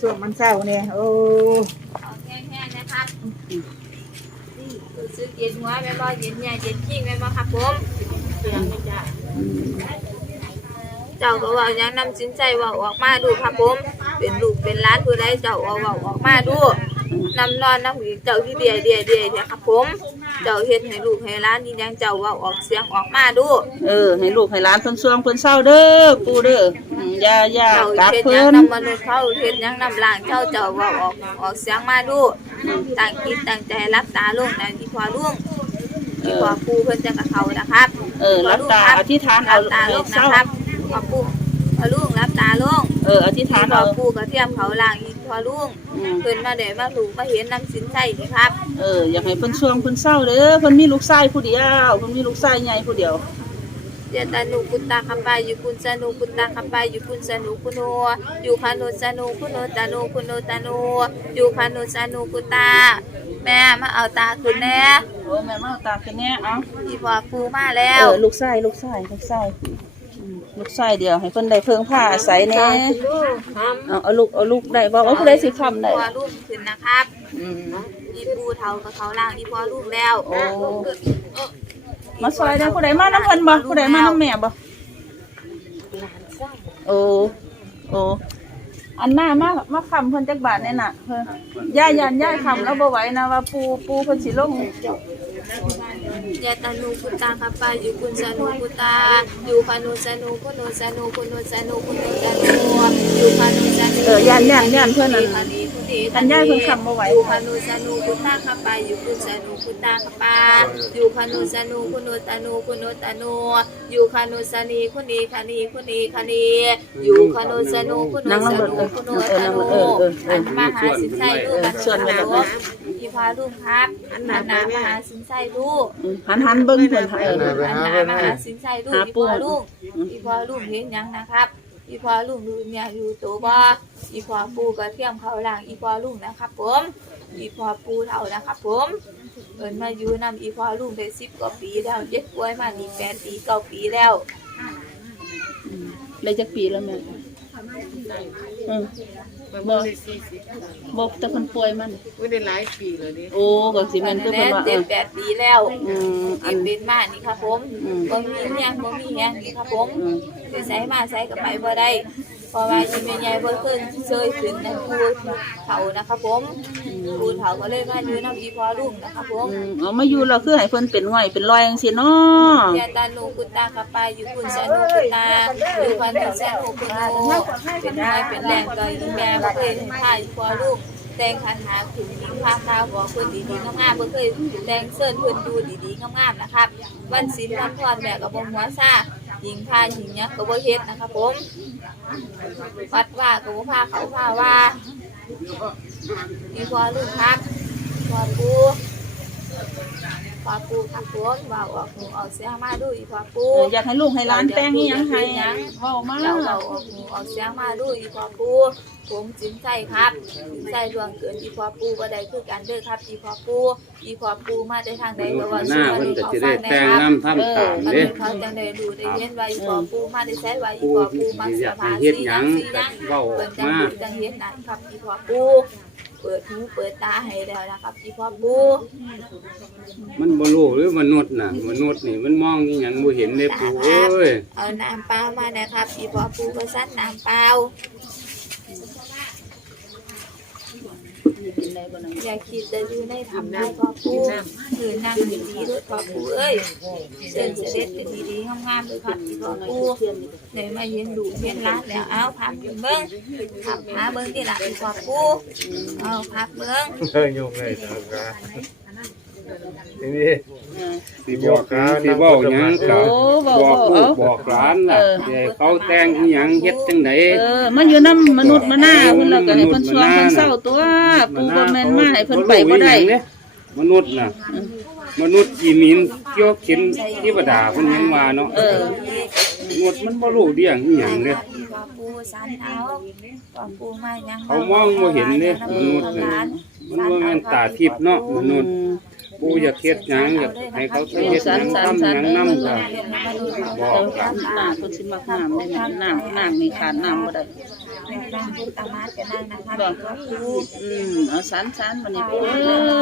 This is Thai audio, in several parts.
ส่วนมันเศร้าเนี่ยโอ้เอาแห้งๆนะครับรู้สึกเย็นหัวแม่บ่เย็นใหญ่เย็นขี้แม่บ่ครับผมเจ้าก็ว่ายังนำสินใจว่าออกมาดูครับผม เป็นลูกเป็นล้านผู้ใดเจ้าเอาว่าออกมาดู นำนอนนำอีกเจ้าที่เดียเดียเดียเนี่ยครับผม เจ้าเฮ็ดให้ลูกให้หล้านนี่ยังเจ้าเว่าออกเสียงออกมาดู เออ ให้ลูกให้หลานเพิ่นช่วงเพิ่นเศร้าเด้อปู่เด้ออืมอย่าอย่าเจ้ากักเฮ็ดหเพิ่ยังนนำมนุษย์เขาเฮ็ดหยังนำล่างเจ้าเจ้าเว่าออกออกเสียงมาดูตั้งคิดตั้งใจรับตาลงนะที่พอลุงที่พอปูเพิ่นจะกับเขานะครับเออรับตาอธิษฐานรัเอาบตาลให้งเศนะร้าครับพอปูพอลุงรับตาลงเอออธิษฐานพอเอาปูกระเทียมเขาล่างอีก พอลุงอืมเพิ่นมาได้มาถูกมาเห็นนำสินใจนี่ครับ เอออยากให้เพิ่นช่วงเพิ่นเศร้าเด้อเพิ่นมีลูกชายผู้เดียวเพิ่นมีลูกชายใหญ่ผู้เดียวเจตานุกุตตาคัปปายอยู่คุณสนุกุตตาคัปปายอยู่คุณสนุกุโนอยู่คานุสนุกุโนตานุกุโนตานุอยู่คานุสนุกุตา แม่มาเอาตาขึ้นแน่โอ้แม่มาเอาตากันแน่เอ้าที่พอปูมาแล้เอวอลูกชายลูกชายลูกชายอืม ลูกชายเดียวให้เพิ่นได้เพิ่งผ้าอาศัยแน่เอาเอาลูกเอาลูกได้บ่เอาผู้ใดสิค้ำได้พอรุ่มขึ้นนะครับอืม อีปูเทากับเขาล่างอีพอรุ่มแล้วโอ้ มาซอยได้ผู้ใดมาน้ำเพิ่นบ่ผู้ใดมาน้ำแม่บ่โอ้โอ้อันหน้ามามาคำเพิ่นจักบาทแน่น่ะเพิ่นย่ายันย่าคำแล้วบ่ไหวนะว่าปูปูเพิ่นสิลง ยาตานุกุตาคัปปายอยู่คุณสนุกุตาอยู่คานุสนุกุโนสนุกุโนสนุกุโนสนุอยู่คานุสนุเออย่านย่านย่านเพิ่นนั่นคานีคุนีอันย่าเพิ่นคำบ่ไหวอยู่คานุสนุกุตาคัปปายอยู่คุณสนุกุตาคัปปาอยู่คานุสนุกุโนตานุกุโนตานุอยู่คานุสนีคุนีคานีคุนีคานีอยู่คานุสนุกุโนนั่งสลงนุเบิดกุโนเออตานุเออเออเอออันมาหาสินใจลูกส่วนไปแล้วพี่พาลุงครับอันนานามาหาสินใจลูกอืมหันหันเบิ่งเพิ่นเอออันนามาหาสินใจลูกหาพี่ปู่พอลุงพี่พอลุงเห็นหยังนะครับพี่พอลุงดูเนี่ยอยู่ตัวบ่พี่พอปูกระเทียมเขาหลังอีพอลุงนะครับ ผม อีพอปูเท่านะครับ ผมเอินมาอยู่นำอีพอลุงได้สิบกว่าปีแล้วเจ็ดป่วยมานี่แปดปีเก้าปีแล้วเลยจักปีแล้วแม่อืม บ่บ่แต่เพิ่นป่วยมันไม่ได้หลายปีเลยนี่โอ้ก็สิแม่นคือเพิ่นว่าเอเจ็ดอ แปดปีแล้วอืมอัน เป็นมานี่ครับผมอืม บ่มีเฮียงบ่มีเฮียงนี่ครับผมอืม ไปใส่มาใส่กับไปบ่ได้ เพราะว่าอีแม่ใหญ่บ่ขึ้นเซยขึ้นนั่นผู้เฒ่านะครับผมผู้เฒ่าก็เลยมาอยู่นำอีพ่อลุงนะครับผมอืมเอามาอยู่แล้วคือให้เพิ่นเป็นง่อยเป็นรอยจังซี่เนาะยาตานูกุตากับไปอยู่คุณสนุกุตาอยู่พันธุ์แสนโอคุโนเป็นไม้เป็นแรงก็อีแม่บ่เคยพาอีพ่อลุงแต่งคันหาขึ้นหญิงพาพาบอกเพิ่นดีๆงามๆบ่เคยแต่งเซิ้นเพิ่นดูดีๆงามๆนะครับ วันศีลวันพรแม่ก็บ่หัวซ่า หญิงพาหญิงเนี้ยก็บ่เฮ็ดนะคะผม วัดว่าก็บ่พาเขาพาว่า มีพอลูกครับพอปู พอปูครับผมว่าออกหูออกเสียงมาดูอีพอปูเอออยากให้ลูกให้หลานแต่งอีหยังให้เว้ามาเราเราออกหูออกเสียงมาดูอีพอปูผมจินใจครับจินใจดวงเกินอีพอปูบ่ได้คือกันเด้อครับ อีพอปูอีพอปูมาได้ทางใดก็ว่าหชื่น้าอว่าเพิ่นให้ก็เขาสิฟัได้งนะแต่งครับน้ำทำตามอันเด้นี้เขาจังได้ดูได้เห็นว่าอีพอปูมาได้ใช้ว่าอีพอปูมาเสียภาเฮ็ษีดหยังสีหยังเว้าอเปิอดกจังมาหูจังเห็นนั่นครับอีพอปู เปิดหูเปิดตาให้แล้วนะครับอีพอปูมันบ่รู้หรือมนุษย์น่ะมนุษย์นี่มันมองอีหยังบ่เห็นเลยปู่เอ้ยเอาน้ำเปล่ามานะครับอีพอปูก็ซัดน้ำเปล่า อย่าคิดจะอยู่ในทำด้วยพอปูคือนั่งดีๆด้วยพอปูเอ้ยเดินเสด็จเป็นดีๆงามๆด้วยครับอีพอปูเดี๋ยวมาเห็นดูเห็นร้านแล้วเอาพับเบิ้งพับหาเบิ้งที่หลังอีพอปูเอาพับเบิ้งเออยุ่งเลยครับ ทีนี้เออสิบอกสิเว้าหยังก็โอ้บอกบอกบอกลูเอากบอกหลานน่ะเออสิให้เขาแต่งอีหยังเฮ็ดจังได เออ มันอยู่นำมนุษย์มาหน้าเพิ่นแล้วก็ให้เพิ่นช่วงเพิ่นเศร้าตัว ปูบ่แม่นมาให้เพิ่นไปบ่ได้ มนุษย์น่ะ มนุษย์กีมินเกี่ยวเข็นเทวดาเพิ่นยังว่าเนาะเออ มนุษย์มันบ่รู้เรื่องอีหยังเด้อีพอปูสันเอาพอปูมายังเขามองบ่เห็นเด้มนุษย์น่ะมันบ่แม่นตาทิพย์เนาะมนุษย์ อืมปู อยากเฮ็ดหยังอยากให้เขาไปเฮ็ดหยังทำหยังนำก็บอกกันหน้าเพิ่นสิมักน้ำได้แม่น้ำน้ำนี่ขาดน้ำบ่ได้นางพุทธมาจะนั่งนะคะบอกก็ปูอืมเอาสันสันบัดนี้ปูเอ้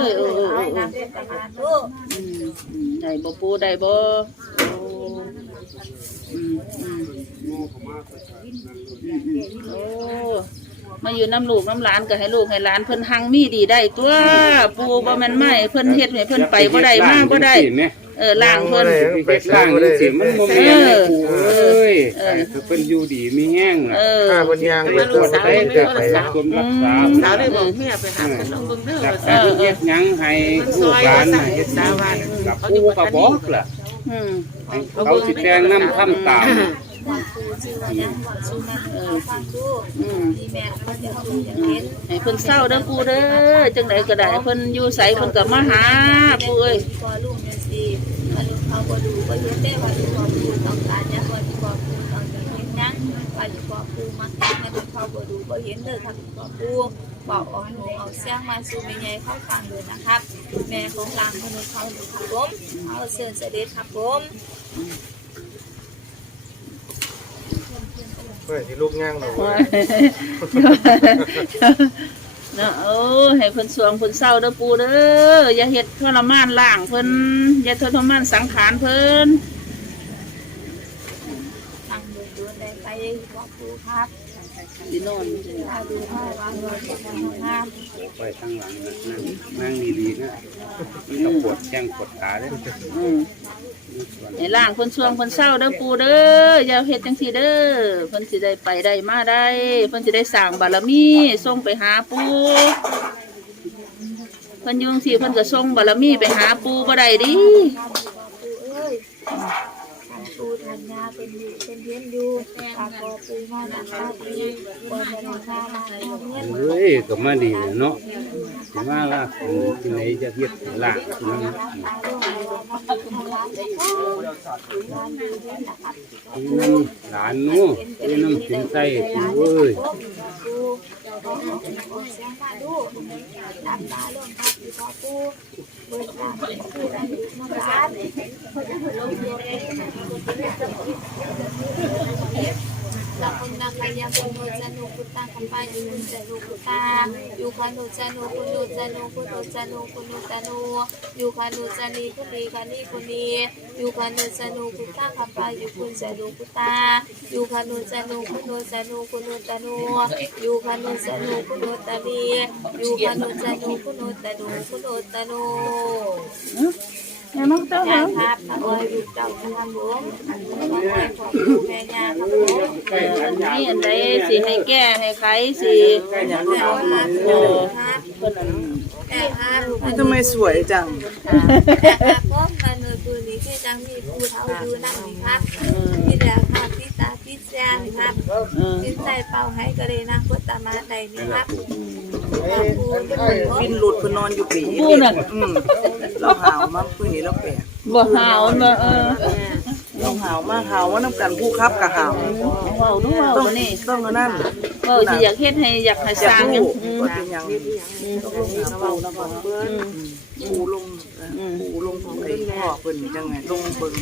ยโอ้โอ้โอ้นางพุทธมาลูกอืมอืมได้บ่ปูได้บ่โอ้อืมอืมอืมอืมโอ้ มาอยู่น้ำลูกน้ำหลานก็ให้ลูกให้หลานเพิ่นหังมีดีได้ตัวปูบ่แม่นไม้เพิ่นเฮ็ดให้เพิ่นไปบ่ได้มาบ่ได้เออล่างเพิ่นไปเฮ็ดล่างจังซี่มันบ่แม่นให้ปูเอ้ยให้เพิ่นอยู่ดีมีแห้งน่ะเออข้าคนยางไปตรวจได้ก็ไปรักษารักษาสาวเลยบอกเมียไปหาคนลงเบึงเด้อจากการเฮ็ดหยังให้ลูกหลานน่ะเฮ็ดหยังกับปูก็บอกล่ะอืมให้เขาสิแต่งนำทำตาม ปูชื่อว่ายังหวังสู้นั่นเออฟังดูอืมที่แม่เขาจะดูอย่างเห็นให้เพิ่นเศร้าเด้อปูเด้อจังไดก็ได้เพิ่นอยู่ไสเพิ่นก็มาหาปูเอ้ยพอลูกเนี่ยสิอันลูกเขาบ่ดูบ่เห็นได้ว่าลูกพ่อปูต้องการยังว่าลูกพ่อปูต้องการเห็นยังว่าลูกพ่อปูมักยังให้ลูกเขาบ่ดูบ่เห็นเด้อครับลูกพ่อปูบอกออกหนูเอาเสียงมาสู่แม่ใหญ่เข้าฟังเลยนะครับ แม่ของหลานมนุษย์เขาดูครับผมเอาเชิญเสด็จครับผม เพื่อที่ลูกย่างเราเนาะโอ้ให้เพิ่นสวงเพิ่นเศร้าเด้อปูเด้ออย่าเฮ็ดทรมานล่างเพิ่นอย่าทรมานสังขารเพิ่นฟังดูดูได้ไปพ่อปูครับสินอนถ้าดูให้วางเงินงามไปข้างหลังนั่งนั่งดีๆนะมันก็ปวดแข้งปวดขาเลยอืม ให้ล่างคนช่วงคนเศร้าเด้อปูเด้ออย่าเฮ็ดจังสีเด้อเพิ่นสิได้ไปได้มาได้เพิ่นสิได้สร้างบารมีส่งไปหาปูเพิ่นอยุ่จั่งซี่เพิ่นก็ส่งบารมีไปหาปูบ่ได้ดิ ปูเอ้ยทางปูทางยาเป็นอ ย็นอยู่ทางพอปูมาหนักตาดีบนบนข้ามาเงินเฮ้ยก็มาดีเนาะมาละที่ไหนจะเฮ็ดล่างที่นั่นตาลงเลยว่ามาทำร้านได้ปูที่นั่นหลานนู้ที่นั่นสินใจปูเอ้ยเอาเสียงมาดูดับตาลงครับอยู่พอปูเบิดตาป็ Gracias. เราคนนักพยาคนโนจันุคุตาคำปายู่นุจันุคุตาอยู่คันุจันุคุนุจันุคุนุจันุคุนุจันุอยู่คันุจันีคุนีคันีคุนีอยู่คันุจันุคุตาคำปาอยู่คุณจันุคุตาอยู่คันุจันุคุนุจันุคุนุจันุอยู่คันุจันุคุนุตานีอยู่คันุจันุคุนุตานุคุนุตานุ แม่น้องเจ้าย่าเหรอครับโอ้ยเจ้าทำบุญขอให้ขอบคุณแม่ย่าครับผมเอออันนี้อันใดสิให้แก้ให้ไขสิแม่ครับโอ้ครับเพิ่นอันแม่ครับทำไมสวยจังแม่ครับพบกันเมื่อคืนนี้ที่จังมีผู้เท่าอยู่นั่นนี่ครับที่แล้ว ครับที่ตาที่แซนครับเออที่ใส่เป่าให้กระเดนะพุทธมาใดนี่ครับขอบคุณวินหลุดเพนนอนอยู่ปีปูน่ะอืมเราหาวมาพื้นนี้เราแปลกบ่หาวบ่เออเราหาวมาหาวว่าน้ำกันผู้คับกับหาวเว้าดูเว้าต้องบ่นี่ต้องเอานั่นเว้าสิอยากเฮ็ดให้อยากให้สจะร้างหยัรู้งอืมว่าเป็นหยังอืมต้องลงน้ำเบาน้ำเบาเบิ้ล ปูลงปูลงไอ้พ่อเพิ่นจังไงลงเบิ่ง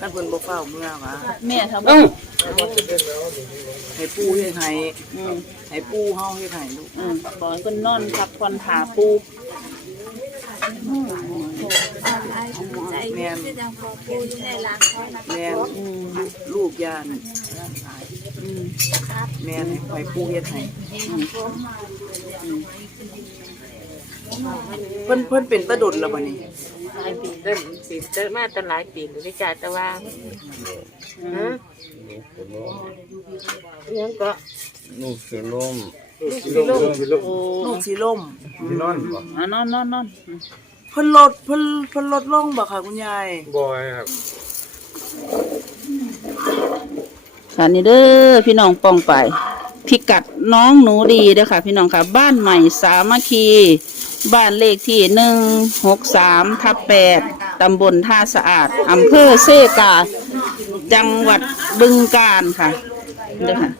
คันเพิ่นบ่เฝ้าเมื่อวะแม่ทำเอ้าให้ปูเฮ็ดให้อืมให้ปูเฮาเฮ็ดให้ลูกอืมปล่อยเพิ่นนอนพักผ่อนหาปูใจที่จังพอปูอยู่ในร้านเขานะคแม่รับอืมลูกยานร่างกายอืมครับแม่ให้ให้ปูเฮ็ดให้ เพิ่นเพิ่นเป็นตะดดแล้วบัดนี้หลายปีเดินสิเดินมาตั้งหลายปีหรือได้จ่ายแต่ว่าฮะยังก็ลูกสิล้มลูกสิลูกโอ้ลูกสิล่มสินอนบ่อะนอนนอนนอนเพิ่นลดเพิ่นเพิ่นลดลงบ่ค่ะคุณยายบ่อยครับค่ะนี่เด้อพี่น้องป้องไปพิกัดน้องหนูดีเด้อค่ะ พี่น้องค่ะ บ้านใหม่สามัคคี บ้านเลขที่หนึ่งหกสามทับแปดตำบลท่าสะอาดอำเภอเซกา จังหวัดบึงกาฬค่ะเด้อค่ะ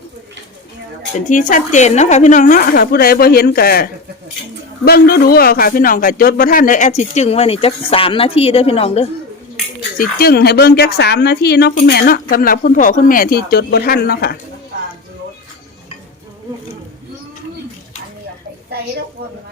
เป็นที่ชัดเจนเนาะคะพี่น้องเนาะค่ะ ผู้ใดบ่เห็นก็เบิ่งดูดูๆเอาค่ะ พี่น้องค่ะจดบ่ทันเดี๋ยวแอดสิจึงไว้นี่จักสามนาทีเด้อพี่น้องเด้อสิจึงให้เบิ่งจักสามนาทีเนาะคุณแม่เนาะสำหรับคุณพ่อคุณแม่ที่จดบ่ทันเนาะค่ะค่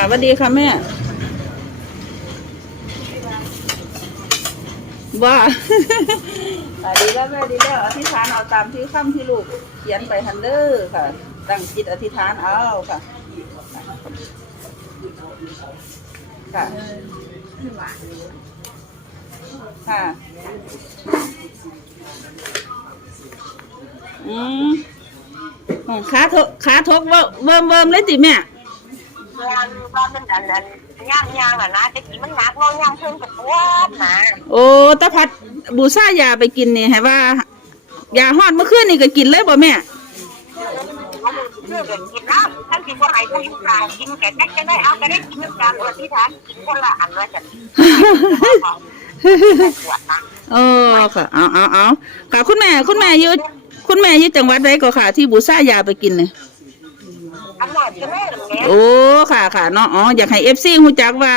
ะสวัสดีค่ะแม่ว่าอ่าดีแล้วแม่ดีแล้วอธิษฐานเอาตามที่คำที่ลูกเขียนไปทันเดอร์ค่ะ ตั้งจิตอธิษฐานเอาค่ะ ค่ะค่ะ อืมอ๋อขาทกขาทกเวิเวิมเวิมเลยติแม่งานก็มันอันนั้นย่างย่างอะนะแต่กี้มันหนักเนาะย่างเพิ่นกับปวดนะโอ้ตาพัดบูซ่ายาไปกินนี่ให้ว่ายาฮอดเมื่อคืนนี่ก็กินเลยบ่แม่มันเรื่องกินน้ำ ทั้งที่ว่าให้ผู้อยู่กลางกินแก่แจ๊กจะได้เอาก็ได้กินน้ำตาลอธิษฐานกินคนละอันว่าจะปวดนะโอ้ค่ะเอาเอาเอาค่ะคุณแม่คุณแม่อยู่คุณแม่อยู่จังหวัดใดก็ค่ะ ที่บูซ่ายาไปกินเนี่ยอันนั้นจะแม่หรือแม่โอ้ค่ะค่ะเนาะอ๋ออยากให้เอฟซีฮู้จักว่า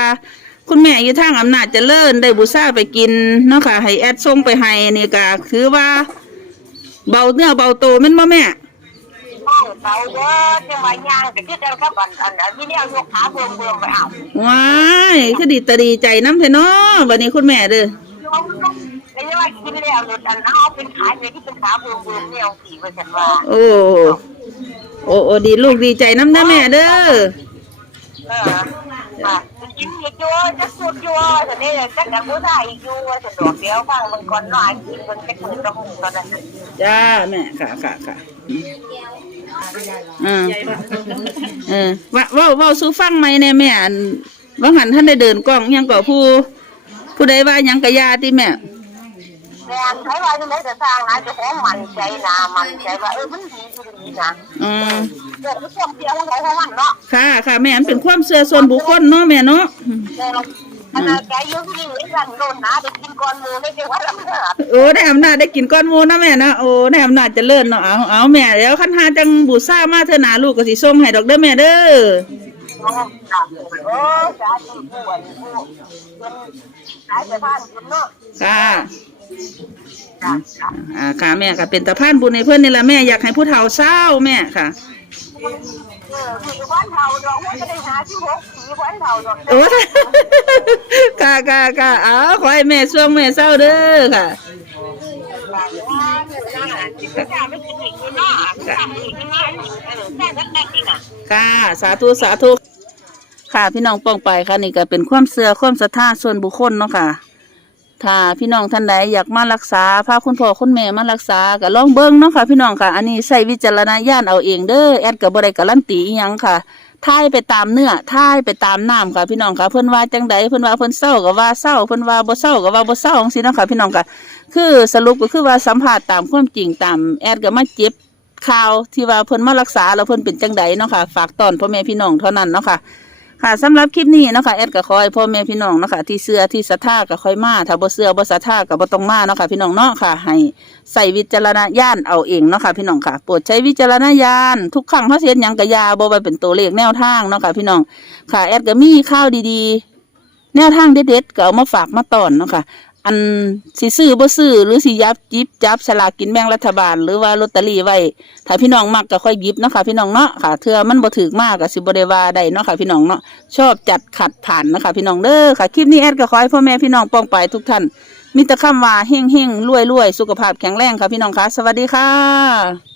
คุณแม่อยู่ทางอำนาจเจริญได้บูซ่าไปกินเนาะค่ะ ให้แอดส่งไปให้นี่ก็คือว่า เบาเนื้อเบาโตแม่นบ่แม่บ้อง เตาเด้อจะมายางแต่คือกันครับอันอันอันที่เรียกยกขาเบิ่มเบิ่มไปเอาว้ายคือดีตาดีใจน้ำเถอะเนาะวันนี้คุณแม่เด้อแล้วยังว่ากินแล้วหลุดอันเอาเป็นขายเนี่ยที่เป็นขาเบิ่มเบิ่มเนี่ยผีว่าฉันว่าโอ้โอ้โอ้ดีลูกดีใจน้ำนะแม่เด้อเอออะกินอีกอยู่จะสุดอยู่แต่นี่จะกันบ่ได้อีกอยู่สะดวกเดี๋ยวฟังมันก่อนหน่อยกินมันจะมือจะหุ่นตอนนั้นจ้าแม่ค่ะค่ะค่ะ อืมเออว่าเว่าเว่าสู้ฟังไหมเนี่ยแม่อันว่าหันท่านได้เดินกล้องยังก็ผู้ ผู้ใดว่าหยังกะยาที่แม่แต่ใช้ว่าจะไม่จะสร้างนะจะของมันใจนะมันใจว่าเออมันดีอยู่ดีนะอืมเกิดมันความเพียรของเขาของมันเนาะค่ะค่ะแม่มันเป็นความเชื่อส่วนบุคคลเนาะแม่เนาะแต่ ขนาดใจเยอะยิ่งไอ้รันโดนนะได้กินก่อนมือไม่ใช่ว่าลำเนาโอ้ได้อำนาจได้กินก้อนหมูนะแม่นะโอ้ได้อำนาจเจะเลื่อนเนาะเอาเอาแม่เดี๋ยวคันหาจังบูซ่ามาเถอะนาลูกก็สิส่งให้ดอกเด้อแม่เด้อเออสาธุผู้อันผู้เป็นสายสะพานคุณเนาะค่ะจ้ะอ่าค่ะแม่ค่ะเป็นตะพานบุญในเพื่อนนี่แหละแม่อยากให้ผู้เฒ่าเศร้าแม่ค่ะ เออคือวันเฒ่าดอกว่าจะได้หาที่หกสีวันเฒ่าดอกโอ้ค่ะค่ะค่ะเอาขอให้แม่ช่วงแม่เศร้าเด้อค่ะค่ะค่ะสาธุสาธุค่ะพี่น้องป้องไปค่ะนี่ก็เป็นความเสื่อความศรัทธาส่วนบุคคลเนาะค่ะ ถ้าพี่น้องท่านใดอยากมารักษาพาคุณพ่อคุณแม่มารักษาก็ลองเบิ่งเนาะค่ะ พี่น้องค่ะ อันนี้ใส่วิจารณญาณเอาเองเด้อแอดก็บ่ได้การันตีอยังค่ะท่ายไปตามเนื้อท่ายไปตามน้ำค่ะ พี่น้องค่ะ เพิ่นว่าจังใดเพิ่นว่าเพิ่นเศร้าก็ว่าเศร้าเพิ่นว่าบ่เศร้าก็ว่าบ่เศร้าจังซี่เนาะค่ะ พี่น้องค่ะ คือสรุปก็คือว่าสัมภาษณ์ตามความจริงตามแอดก็มาเจ็บข่าวที่ว่าเพิ่นมารักษาแล้วเพิ่นเป็นจังใดเนาะค่ะ ฝากตอนพ่อแม่พี่น้องเท่านั้นเนาะค่ะ ค่ะสำหรับคลิปนี้นะคะแอดกับคอยพ่อแม่พี่น้องนะคะที่เสื้อที่ศรัทธากับค่อยมาถ้าบ่เสื้อบ่ศรัทธากับบ่ต้องมาเนาะค่ะพี่น้องเนาะค่ะ ให้ใส่วิจารณญาณเอาเองเนาะค่ะพี่น้องค่ะโปรดใช้วิจารณญาณทุกครั้งถ้าเสียนยังกะยาบ่ไว้เป็นตัวเลขแนวทางเนาะค่ะพี่น้องค่ะแอดก็มีข้าวดีๆ แนวทางเด็ดๆก็เอามาฝากมาตอนเนาะค่ะ อันสิซื้อบ่ซื้อหรือสิยับยิบจับสลากกินแบ่งรัฐบาล หรือว่าลอตเตอรี่ไว้ถ้าพี่น้องมักก็ค่อยยิบเนาะค่ะพี่น้องเนาะค่ะเทื่อมันบ่ถึกมากก็สิบ่ได้ว่าได้เนาะค่ะพี่น้องเนาะชอบจัดขัดผ่านนะคะพี่น้องเด้อค่ะคลิปนี้แอดก็ขอให้พ่อแม่พี่น้องป้องไปทุกท่านมีแต่คำว่าเฮงเฮ่งรวยๆสุขภาพแข็งแรงค่ะพี่น้องค่ะสวัสดีค่ะ